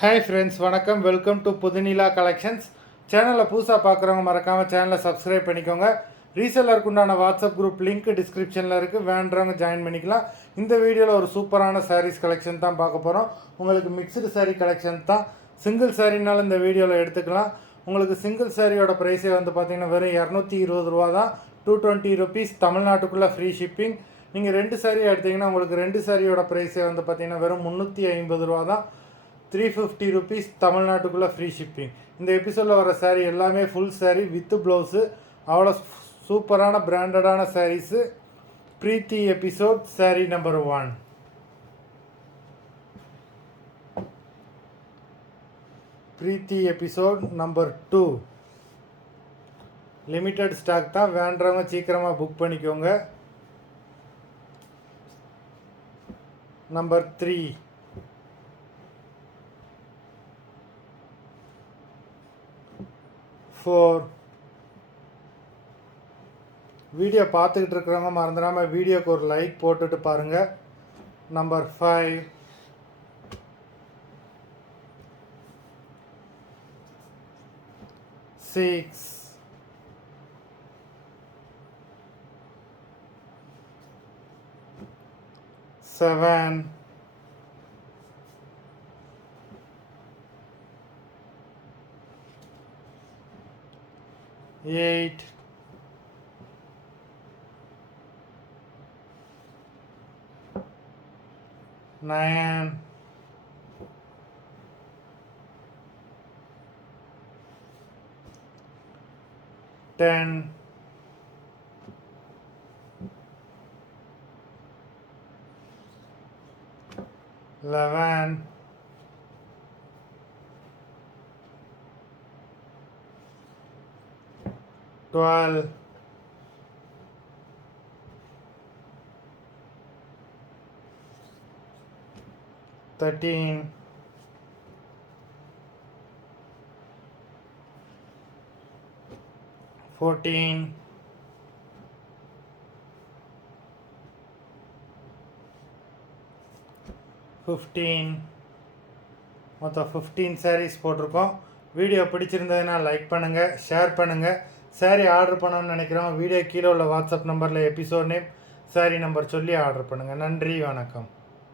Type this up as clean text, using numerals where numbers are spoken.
Hi friends, வணக்கம். Welcome to Pudhunila collections. சேனலில் புதுசாக பார்க்குறவங்க மறக்காமல் சேனலை சப்ஸ்கிரைப் பண்ணிக்கோங்க. ரீசெல்லருக்கு உண்டான வாட்ஸ்அப் குரூப் லிங்க் டிஸ்கிரிப்ஷனில் இருக்குது, வேண்டுறவங்க ஜாயின் பண்ணிக்கலாம். இந்த வீடியோவில் ஒரு சூப்பரான சாரீஸ் கலெக்ஷன் தான் பார்க்க போகிறோம். உங்களுக்கு மிக்சடு சாரீ கலெக்ஷன் தான். சிங்கிள் சாரீனாலும் இந்த வீடியோவில் எடுத்துக்கலாம். உங்களுக்கு சிங்கிள் சாரியோட ப்ரைஸே வந்து பார்த்திங்கன்னா வெறும் 220 ரூபா தான். 220 ருபீஸ், தமிழ்நாட்டுக்குள்ளே ஃப்ரீ ஷிப்பிங். நீங்கள் 2 சாரீ எடுத்திங்கன்னா உங்களுக்கு 2 சாரியோட ப்ரைஸே வந்து பார்த்திங்கன்னா வெறும் 350 ரூபா தான். 350 ருபீஸ், தமிழ்நாட்டுக்குள்ளே ஃப்ரீ ஷிப்பிங். இந்த எபிசோடில் வர சாரீ எல்லாமே ஃபுல் சாரீ வித் ப்ளவுஸு. அவ்வளோ சூப்பரான பிராண்டடான சாரீஸு. பிரீத்தி எபிசோட் சாரீ நம்பர் 1. பிரீத்தி எபிசோட் நம்பர் 2 லிமிட்டட் ஸ்டாக் தான். வேண்டவங்க சீக்கிரமாக புக் பண்ணிக்கோங்க. நம்பர் 3 4. வீடியோ பார்த்துக்கிட்டு இருக்கிறவங்க மறந்துடாமல் வீடியோக்கு ஒரு லைக் போட்டுட்டு பாருங்கள். நம்பர் 5. 6. 7. 8. 9. 10. 11. 12. 13. 14. 15. மொத்தம் 15 சாரீஸ் போட்டிருக்கோம். வீடியோ பிடிச்சிருந்ததுன்னா லைக் பண்ணுங்கள், ஷேர் பண்ணுங்கள். சாரீ ஆர்டர் பண்ணணும்னு நினைக்கிறோம். வீடியோ கீழே உள்ள வாட்ஸ்அப் நம்பரில் எபிசோட் நேம், சாரீ நம்பர் சொல்லி ஆர்டர் பண்ணுங்கள். நன்றி, வணக்கம்.